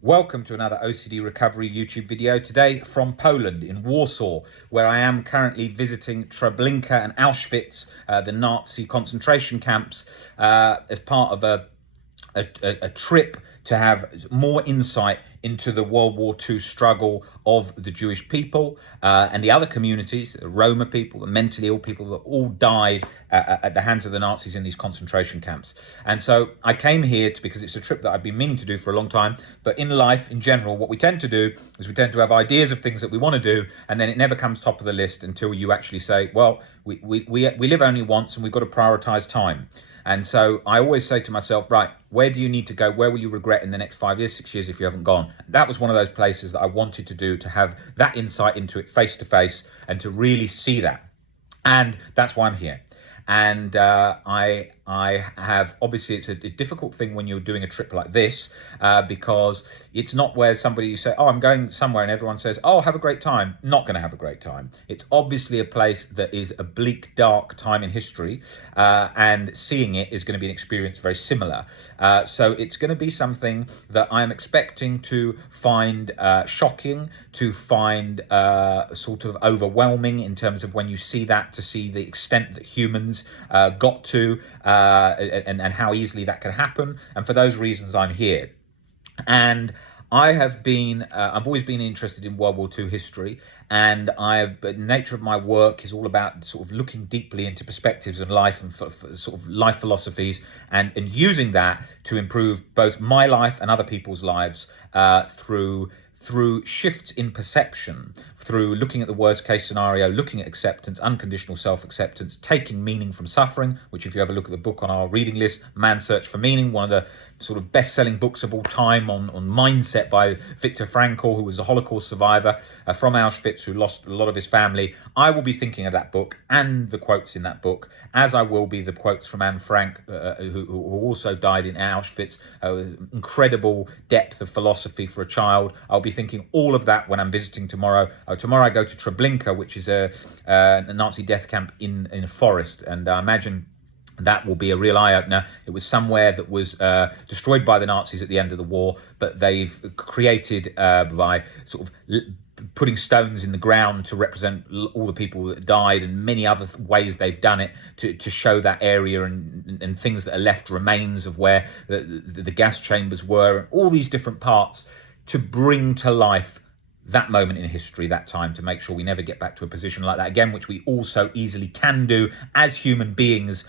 Welcome to another OCD Recovery YouTube video. Today from Poland in Warsaw, where I am currently visiting Treblinka and Auschwitz, the Nazi concentration camps, as part of a trip to have more insight into the World War II struggle of the Jewish people and the other communities, the Roma people, the mentally ill people that all died at the hands of the Nazis in these concentration camps. And so I came here because it's a trip that I've been meaning to do for a long time. But in life, in general, what we tend to do is we tend to have ideas of things that we want to do, and then it never comes top of the list until you actually say, well, we live only once and we've got to prioritize time. And so I always say to myself, right, where do you need to go? Where will you regret in the next 5 years, 6 years if you haven't gone? That was one of those places that I wanted to do, to have that insight into it face to face and to really see that. And that's why I'm here. And I have, obviously it's a difficult thing when you're doing a trip like this, because it's not where somebody, you say, oh, I'm going somewhere, and everyone says, oh, have a great time. Not going to have a great time. It's obviously a place that is a bleak, dark time in history, and seeing it is going to be an experience very similar. So it's going to be something that I'm expecting to find shocking, to find sort of overwhelming in terms of when you see that, to see the extent that humans got to, and how easily that can happen. And for those reasons, I'm here. And I've always been interested in World War II history, and the nature of my work is all about sort of looking deeply into perspectives and life and sort of life philosophies, and using that to improve both my life and other people's lives through shifts in perception, through looking at the worst case scenario, looking at acceptance, unconditional self-acceptance, taking meaning from suffering, which if you have a look at the book on our reading list, Man's Search for Meaning, one of the sort of best-selling books of all time on mindset by Viktor Frankl, who was a Holocaust survivor from Auschwitz, who lost a lot of his family. I will be thinking of that book and the quotes in that book, as I will be the quotes from Anne Frank, who also died in Auschwitz. Incredible depth of philosophy for a child. I'll be thinking all of that when I'm visiting tomorrow. Tomorrow I go to Treblinka, which is a Nazi death camp in a forest, and I imagine that will be a real eye-opener. It was somewhere that was destroyed by the Nazis at the end of the war, but they've created by sort of putting stones in the ground to represent all the people that died, and many other ways they've done it to show that area, and things that are left, remains of where the gas chambers were, and all these different parts to bring to life that moment in history, that time, to make sure we never get back to a position like that again, which we also easily can do as human beings.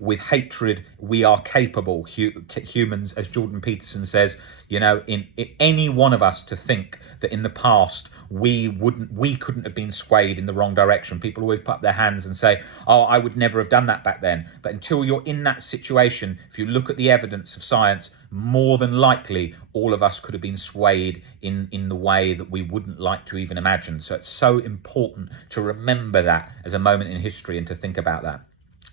With hatred, we are capable, humans, as Jordan Peterson says, in any one of us to think that in the past we couldn't have been swayed in the wrong direction. People always put up their hands and say, oh, I would never have done that back then. But until you're in that situation, if you look at the evidence of science, more than likely all of us could have been swayed in the way that we wouldn't like to even imagine. So it's so important to remember that as a moment in history and to think about that.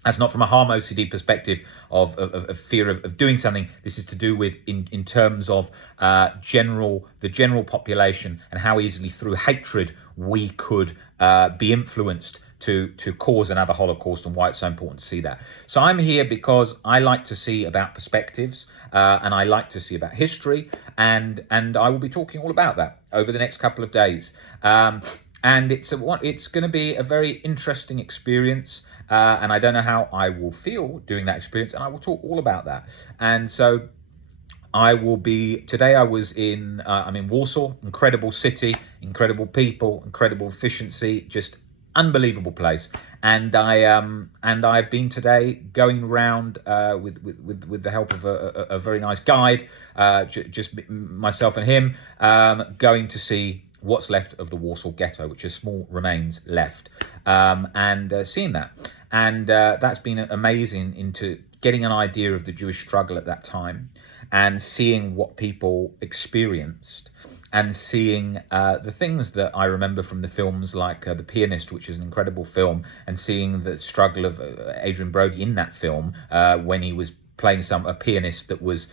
That's not from a harm OCD perspective of fear of doing something. This is to do with in terms of the general population, and how easily through hatred we could be influenced to cause another Holocaust, and why it's so important to see that. So I'm here because I like to see about perspectives, and I like to see about history, and I will be talking all about that over the next couple of days. And it's going to be a very interesting experience, and I don't know how I will feel doing that experience, and I will talk all about that. And so today I'm in Warsaw, incredible city, incredible people, incredible efficiency, just unbelievable place. And I've been today going around with the help of a very nice guide, just myself and him, going to see what's left of the Warsaw ghetto, which is small remains left, and seeing that. And that's been amazing, into getting an idea of the Jewish struggle at that time, and seeing what people experienced, and seeing the things that I remember from the films, like The Pianist, which is an incredible film, and seeing the struggle of Adrian Brody in that film when he was playing a pianist that was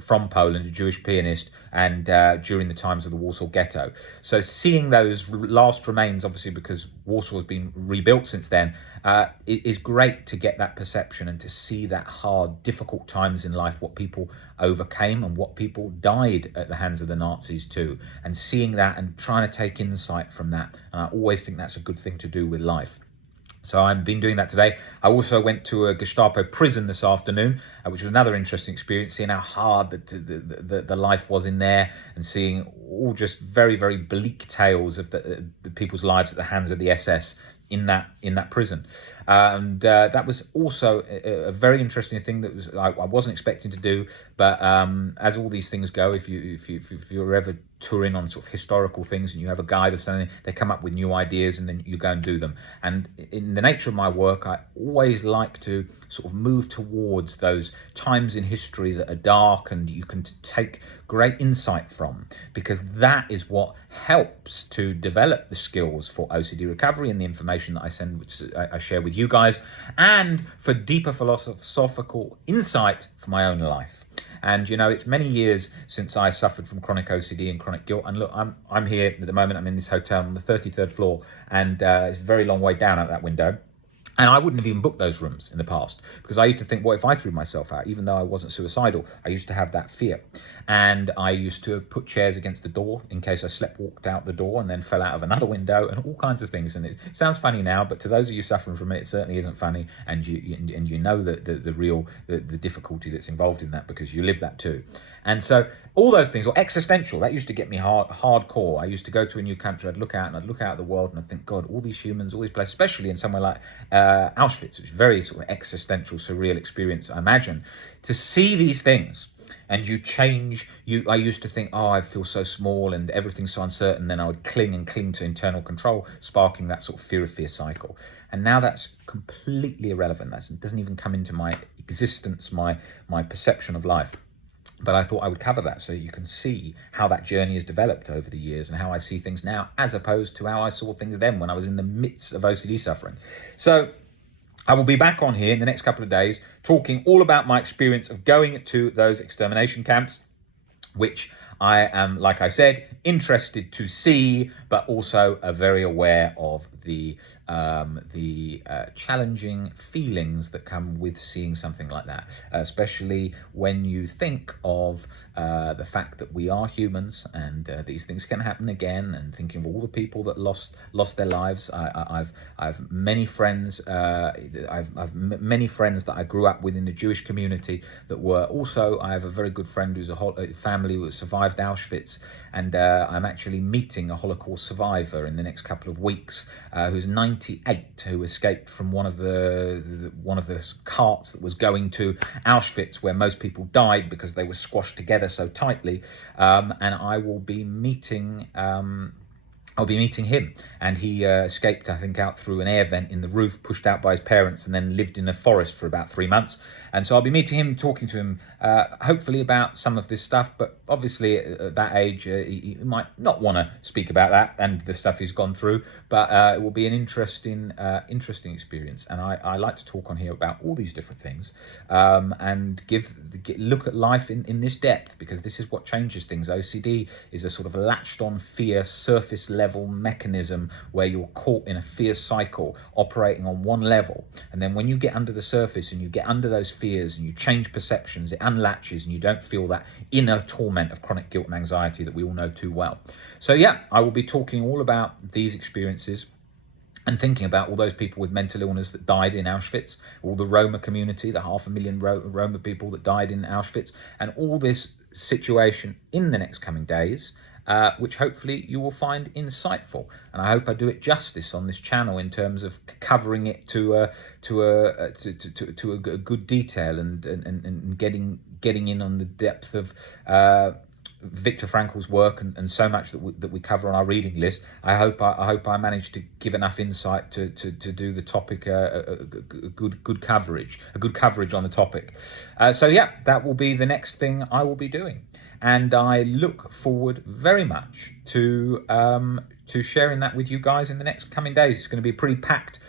from Poland, a Jewish pianist, and during the times of the Warsaw Ghetto. So seeing those last remains, obviously because Warsaw has been rebuilt since then, it is great to get that perception and to see that hard, difficult times in life, what people overcame and what people died at the hands of the Nazis too, and seeing that and trying to take insight from that. And I always think that's a good thing to do with life. So I've been doing that today. I also went to a Gestapo prison this afternoon, which was another interesting experience, seeing how hard the life was in there and seeing all just very, very bleak tales of the people's lives at the hands of the SS in that prison. And that was also a very interesting thing that was I wasn't expecting to do, but as all these things go, if you're ever touring on sort of historical things and you have a guide or something, they come up with new ideas and then you go and do them. And in the nature of my work, I always like to sort of move towards those times in history that are dark and you can take great insight from, because that is what helps to develop the skills for OCD recovery and the information that I send, which I share with you guys, and for deeper philosophical insight for my own life. And you know, it's many years since I suffered from chronic OCD and chronic guilt. And look, I'm here at the moment. I'm in this hotel on the 33rd floor, and it's a very long way down out that window. And I wouldn't have even booked those rooms in the past, because I used to think, what if I threw myself out? Even though I wasn't suicidal, I used to have that fear. And I used to put chairs against the door in case I sleepwalked out the door and then fell out of another window and all kinds of things. And it sounds funny now, but to those of you suffering from it, it certainly isn't funny. And you know the real difficulty that's involved in that, because you live that too. And so all those things, or existential, that used to get me hardcore. I used to go to a new country, I'd look out at the world and I'd think, God, all these humans, all these places, especially in somewhere like Auschwitz, which is very sort of existential, surreal experience, I imagine, to see these things. And you change. I used to think, oh, I feel so small and everything's so uncertain. Then I would cling to internal control, sparking that sort of fear cycle. And now that's completely irrelevant. That doesn't even come into my existence, my perception of life. But I thought I would cover that so you can see how that journey has developed over the years and how I see things now, as opposed to how I saw things then when I was in the midst of OCD suffering. So I will be back on here in the next couple of days talking all about my experience of going to those extermination camps, which I am, like I said, interested to see, but also very aware of the challenging feelings that come with seeing something like that, especially when you think of the fact that we are humans and these things can happen again, and thinking of all the people that lost their lives. I've many friends. I've many friends that I grew up with in the Jewish community that were also. I have a very good friend who's a family who survived Auschwitz, and I'm actually meeting a Holocaust survivor in the next couple of weeks who's 98, who escaped from one of the carts that was going to Auschwitz, where most people died because they were squashed together so tightly, and I will be meeting I'll be meeting him, and he escaped, I think, out through an air vent in the roof, pushed out by his parents, and then lived in a forest for about 3 months. And so I'll be meeting him, talking to him, hopefully about some of this stuff. But obviously at that age, he might not want to speak about that and the stuff he's gone through. But it will be an interesting experience. And I like to talk on here about all these different things, and look at life in this depth, because this is what changes things. OCD is a sort of latched on fear, surface level mechanism where you're caught in a fear cycle operating on one level, and then when you get under the surface and you get under those fears and you change perceptions, it unlatches and you don't feel that inner torment of chronic guilt and anxiety that we all know too well. So yeah, I will be talking all about these experiences and thinking about all those people with mental illness that died in Auschwitz, all the Roma community, the 500,000 Roma people that died in Auschwitz, and all this situation in the next coming days, which hopefully you will find insightful. And I hope I do it justice on this channel in terms of covering it to a good detail and getting in on the depth of Viktor Frankl's work and so much that we cover on our reading list. I hope I managed to give enough insight to do the topic a good coverage on the topic. So yeah, that will be the next thing I will be doing, and I look forward very much to sharing that with you guys in the next coming days. It's going to be a pretty packed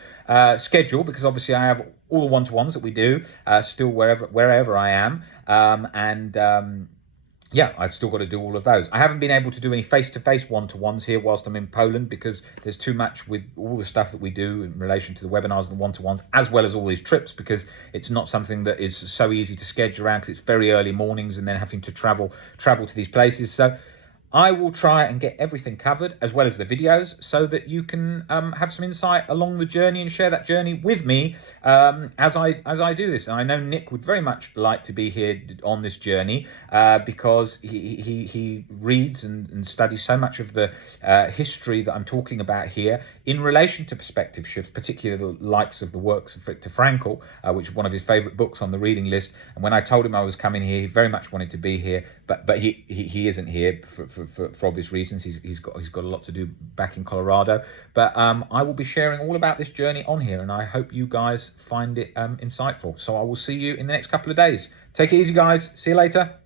schedule, because obviously I have all the one-to-ones that we do still wherever I am, yeah, I've still got to do all of those. I haven't been able to do any face-to-face one-to-ones here whilst I'm in Poland, because there's too much with all the stuff that we do in relation to the webinars and the one-to-ones, as well as all these trips, because it's not something that is so easy to schedule around, because it's very early mornings and then having to travel to these places. So I will try and get everything covered, as well as the videos, so that you can have some insight along the journey and share that journey with me as I do this. And I know Nick would very much like to be here on this journey because he reads and studies so much of the history that I'm talking about here in relation to perspective shifts, particularly the likes of the works of Viktor Frankl, which is one of his favourite books on the reading list. And when I told him I was coming here, he very much wanted to be here, but he isn't here for obvious reasons. He's got a lot to do back in Colorado. But I will be sharing all about this journey on here, and I hope you guys find it insightful. So I will see you in the next couple of days. Take it easy, guys. See you later.